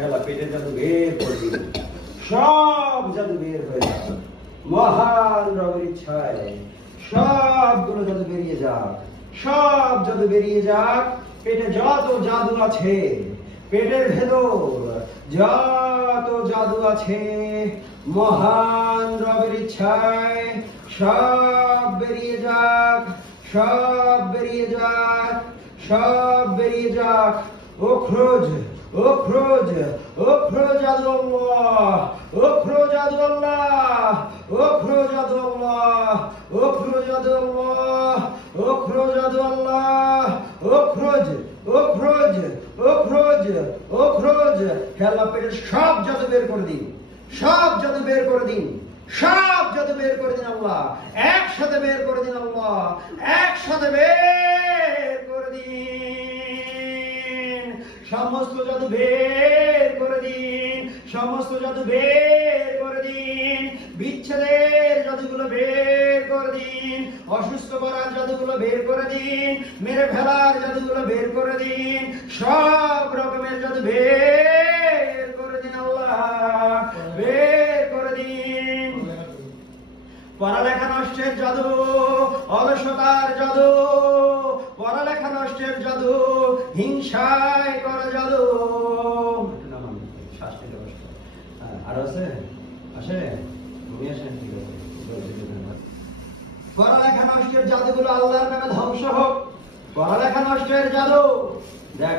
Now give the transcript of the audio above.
খেলা পেটের জাদু বের করে দিন, সব জাদু বের হয়ে যাক মহান রবের ইচ্ছায়। সবগুলো জাদু বেরিয়ে যাক, সব জাদু বেরিয়ে যাক। পেটে যত জাদু আছে, পেটের ভেতর যত জাদু আছে, মহান রবের ইচ্ছায় সব বেরিয়ে যাক, সব বেরিয়ে যাক, সব বেরিয়ে যাক। ওখরোজ ওখরোজ ওখরোজ আল্লাহ, ওখরোজ আল্লাহ, ওখরোজ আল্লাহ, ওখরোজ আল্লাহ, ওখরোজ আল্লাহ, ওখরোজ ওখরোজ ওখরোজ ওখরোজ। খেলা পেটের সব জাদু বের করে দিন, সব জাদু বের করে দিন, সব জাদু বের করে দিন আল্লাহ, একসাথে বের করে দিন আল্লাহ, একসাথে বের করে দিন। সমস্ত জাদু বের করে দিন, সমস্ত জাদু বের করে দিন। বিচ্ছেদের জাদুগুলো বের করে দিন, অসুস্থ করার জাদুগুলো বের করে দিন, মেরে ফেলার জাদুগুলো বের করে দিন, সব রকমের জাদু বের করে দিন আল্লাহ, বের করে দিন। পড়ালেখা নষ্টের জাদু, অলসতার জাদু, পড়ালেখা নষ্টের জাদু, হিংসায় করা জাদু। আর আছে আসে পড়ালেখা নষ্টের জাদুগুলো আল্লাহর নামে ধ্বংস হোক। পড়ালেখা নষ্টের জাদু দেখ